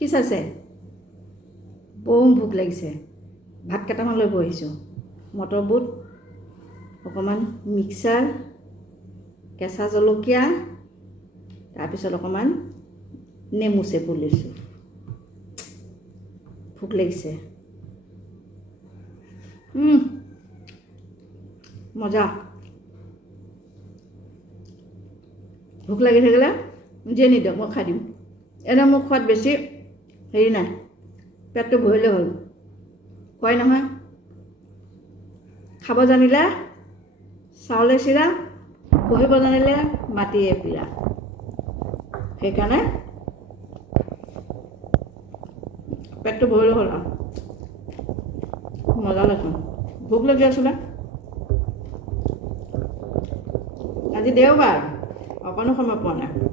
কি চাইছে? বম ভোক লাগিছে। ভাত কেইটামান লৈ বহিছোঁ। মটৰ বুট, অকণমান মিক্সাৰ, কেঁচা জলকীয়া, তাৰপিছত অকণমান নেমু চেপি লৈছোঁ। ভোক লাগিছে। মজা। ভোক লাগি থাকিলে যিয়ে নিদিয়ক মই খাই দিম। এনে মোৰ খোৱাত বেছি হেৰি নাই, পেটটো ভৰিলে হ'ল। কয় নহয়, খাব জানিলে চাউলে চিৰা, পঢ়িব জানিলে মাটিয়ে পিৰা। সেইকাৰণে পেটটো ভৰিলে হ'ল আৰু মজা লাগছে। ভোক লাগি আছিলে। আজি দেওবাৰ, অকণো সময় পোৱা নাই।